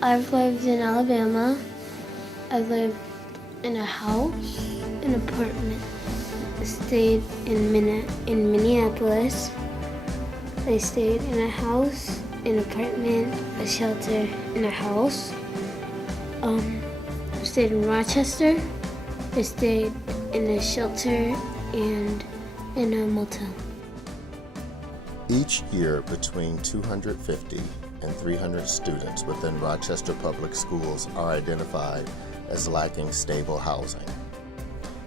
I've lived in Alabama. I've lived in a house, an apartment. I stayed in Minneapolis. I stayed in a house, an apartment, a shelter, and a house. I stayed in Rochester. I stayed in a shelter and in a motel. Each year, between 250 and 300 students within Rochester Public Schools are identified as lacking stable housing.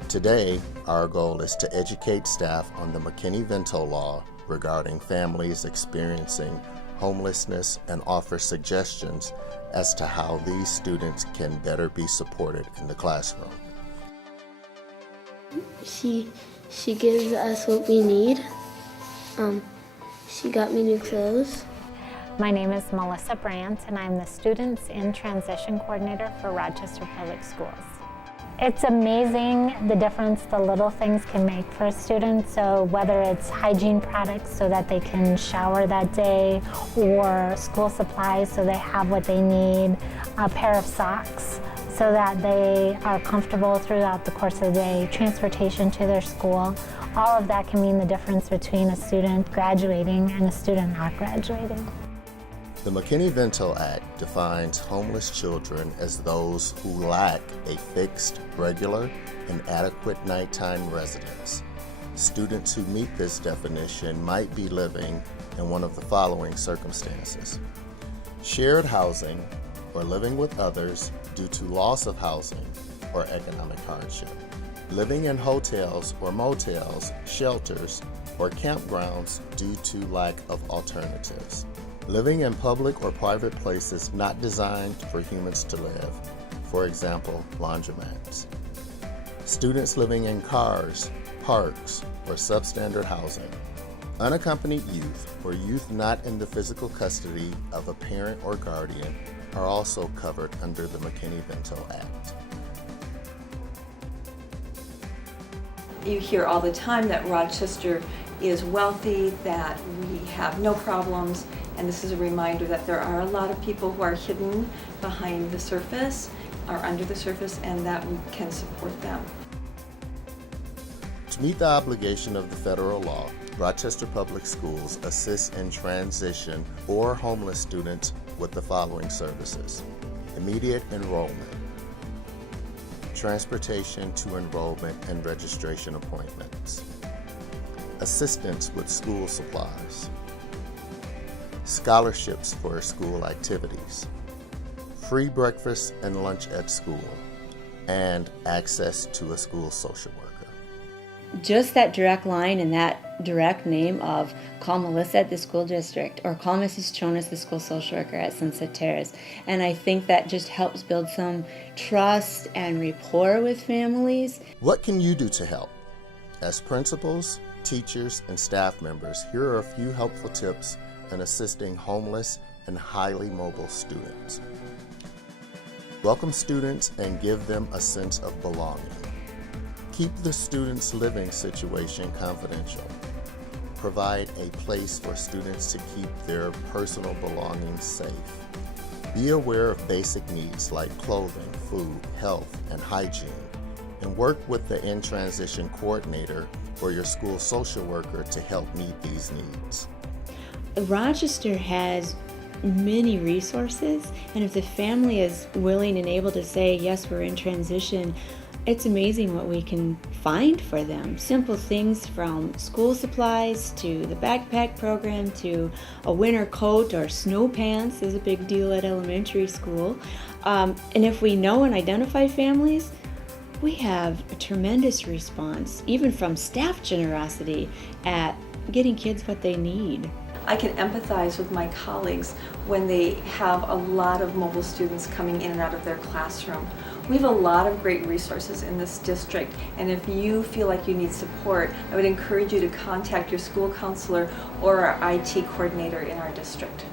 Today, our goal is to educate staff on the Mckinney Vento law regarding families experiencing homelessness and offer suggestions as to how these students can better be supported in the classroom. She gives us what we need. She got me new clothes. My name is Melissa Brandt, and I'm the Students in Transition Coordinator for Rochester Public Schools. It's amazing the difference the little things can make for a student. So whether it's hygiene products so that they can shower that day, or school supplies so they have what they need, a pair of socks so that they are comfortable throughout the course of the day, transportation to their school. All of that can mean the difference between a student graduating and a student not graduating. The Mckinney Vento Act defines homeless children as those who lack a fixed, regular, and adequate nighttime residence. Students who meet this definition might be living in one of the following circumstances: shared housing, or living with others due to loss of housing or economic hardship; living in hotels or motels, shelters, or campgrounds due to lack of alternatives; living in public or private places not designed for humans to live, for example, laundromats; students living in cars, parks, or substandard housing; unaccompanied youth or youth not in the physical custody of a parent or guardian are also covered under the Mckinney Vento Act. You hear all the time that Rochester is wealthy, that we have no problems, and this is a reminder that there are a lot of people who are hidden behind the surface or under the surface, and that we can support them. To meet the obligation of the federal law, Rochester Public Schools assists in transition or homeless students with the following services: immediate enrollment, transportation to enrollment and registration appointments, assistance with school supplies, scholarships for school activities, free breakfast and lunch at school, and access to a school social worker. Just that direct line and that direct name of call Melissa at the school district or call Mrs. Jonas, the school social worker at Sunset Terrace. And I think that just helps build some trust and rapport with families. What can you do to help? As principals, teachers, and staff members, here are a few helpful tips in assisting homeless and highly mobile students. Welcome students and give them a sense of belonging. Keep the student's living situation confidential. Provide a place for students to keep their personal belongings safe. Be aware of basic needs like clothing, food, health, and hygiene, and work with the in-transition coordinator or your school social worker to help meet these needs. Rochester has many resources, and if the family is willing and able to say, yes, we're in transition, it's amazing what we can find for them. Simple things from school supplies to the backpack program to a winter coat or snow pants is a big deal at elementary school. And if we know and identify families, we have a tremendous response, even from staff generosity, at getting kids what they need. I can empathize with my colleagues when they have a lot of mobile students coming in and out of their classroom. We have a lot of great resources in this district, and if you feel like you need support, I would encourage you to contact your school counselor or our IT coordinator in our district.